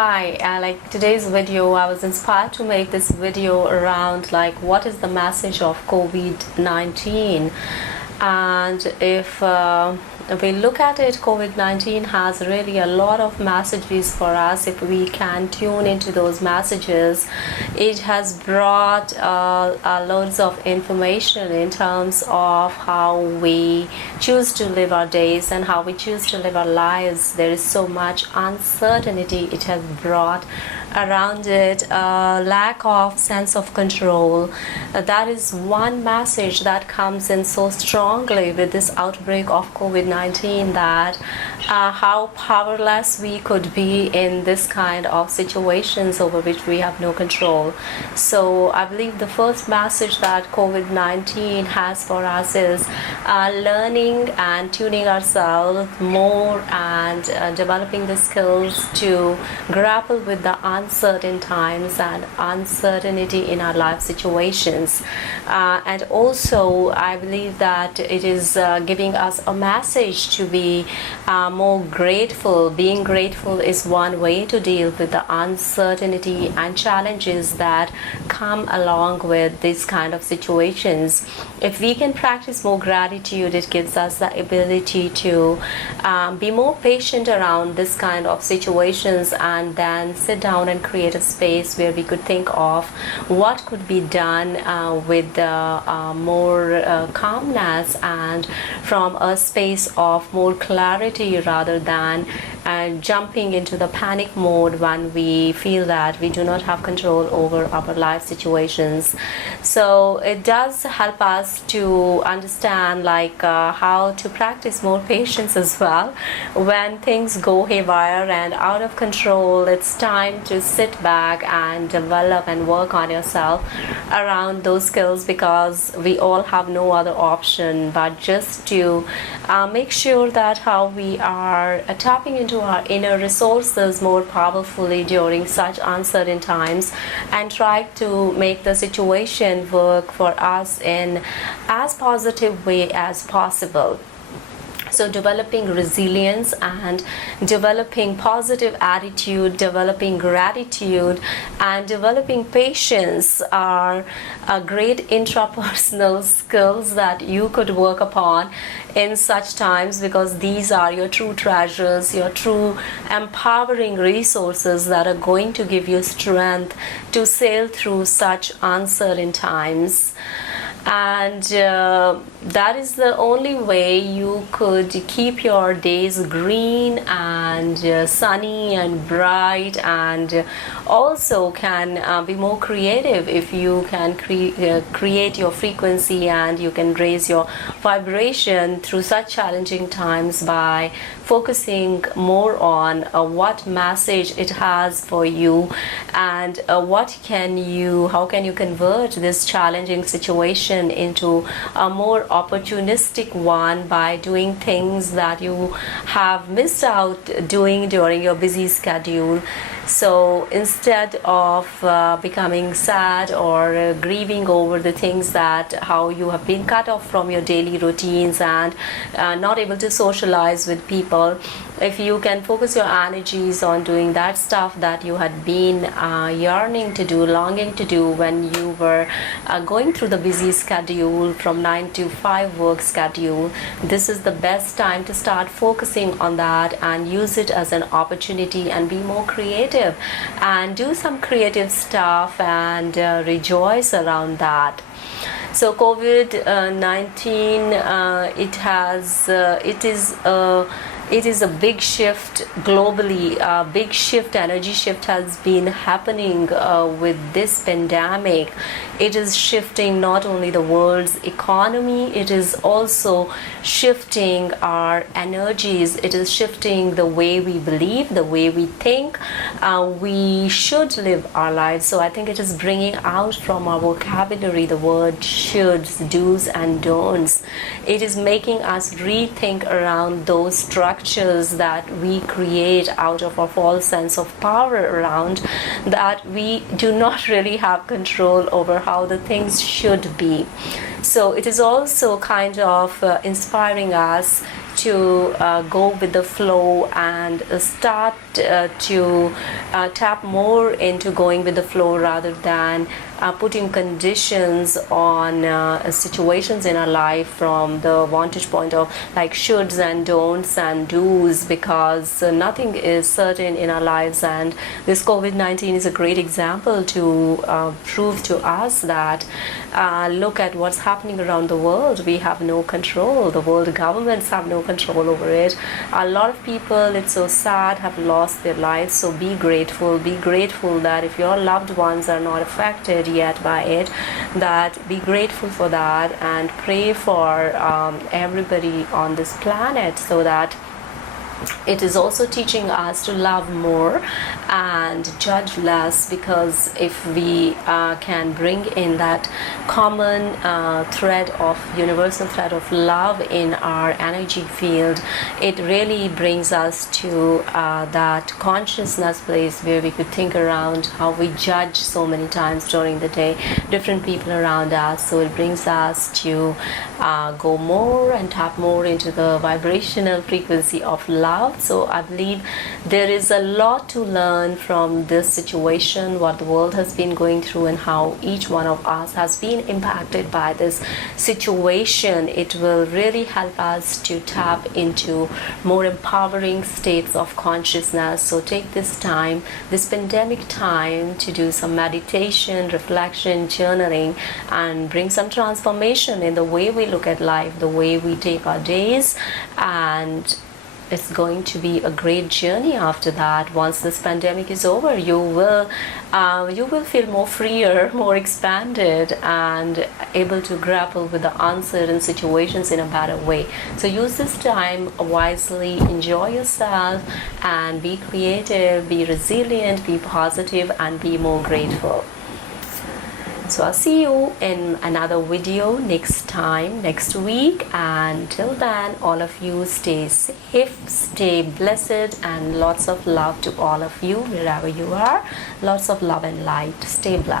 Hi, like today's video, I was inspired to make this video around like what is the message of COVID-19. And if we look at it, COVID-19 has really a lot of messages for us. If we can tune into those messages, it has brought loads of information in terms of how we choose to live our days and how we choose to live our lives. There is so much uncertainty it has brought around it, lack of sense of control. That is one message that comes in so strongly with this outbreak of COVID-19, that how powerless we could be in this kind of situations over which we have no control. So I believe the first message that COVID-19 has for us is learning and tuning ourselves more and developing the skills to grapple with the uncertain times and uncertainty in our life situations. And also I believe that it is giving us a message to be more grateful. Being grateful is one way to deal with the uncertainty and challenges that come along with these kind of situations. If we can practice more gratitude, it gives us the ability to be more patient around this kind of situations, and then sit down and create a space where we could think of what could be done with more calmness and from a space of more clarity, rather than jumping into the panic mode when we feel that we do not have control over our life situations. So it does help us to understand like how to practice more patience as well. When things go haywire and out of control, it's time to sit back and develop and work on yourself around those skills, because we all have no other option but just to make sure that how we are tapping into our inner resources more powerfully during such uncertain times, and try to make the situation work for us in as positive way as possible. So developing resilience and developing positive attitude, developing gratitude, and developing patience are great intrapersonal skills that you could work upon in such times, because these are your true treasures, your true empowering resources that are going to give you strength to sail through such uncertain times. And that is the only way you could keep your days green and sunny and bright, and also can be more creative if you can create your frequency, and you can raise your vibration through such challenging times by focusing more on what message it has for you, and how can you convert this challenging situation into a more opportunistic one by doing things that you have missed out doing during your busy schedule. So instead of becoming sad or grieving over the things that how you have been cut off from your daily routines and not able to socialize with people, if you can focus your energies on doing that stuff that you had been yearning to do, longing to do when you were going through the busy schedule from 9 to 5 work schedule, this is the best time to start focusing on that and use it as an opportunity and be more creative and do some creative stuff and rejoice around that. So COVID-19, it is a big shift globally. A big shift, energy shift has been happening with this pandemic. It is shifting not only the world's economy, it is also shifting our energies. It is shifting the way we believe, the way we think we should live our lives. So I think it is bringing out from our vocabulary the word shoulds, do's and don'ts. It is making us rethink around those structures that we create out of a false sense of power around, that we do not really have control over how the things should be. So it is also kind of inspiring us to go with the flow and start to tap more into going with the flow rather than putting conditions on situations in our life from the vantage point of like shoulds and don'ts and do's, because nothing is certain in our lives, and this COVID-19 is a great example to prove to us that look at what's happening around the world. We have no control. The world governments have no control over it. A lot of people, it's so sad, have lost their lives. So be grateful. Be grateful that if your loved ones are not affected yet by it, that be grateful for that, and pray for everybody on this planet, so that it is also teaching us to love more and judge less, because if we can bring in that common thread of universal thread of love in our energy field, it really brings us to that consciousness place where we could think around how we judge so many times during the day different people around us. So it brings us to go more and tap more into the vibrational frequency of love. So I believe there is a lot to learn from this situation, what the world has been going through and how each one of us has been impacted by this situation. It will really help us to tap into more empowering states of consciousness. So take this time, this pandemic time, to do some meditation, reflection, journaling, and bring some transformation in the way we look at life, the way we take our days. And it's going to be a great journey after that. Once this pandemic is over, you will feel more freer, more expanded, and able to grapple with the uncertain situations in a better way. So use this time wisely, enjoy yourself, and be creative, be resilient, be positive, and be more grateful. So I'll see you in another video next time, next week. And until then, all of you stay safe, stay blessed, and lots of love to all of you wherever you are. Lots of love and light. Stay blessed.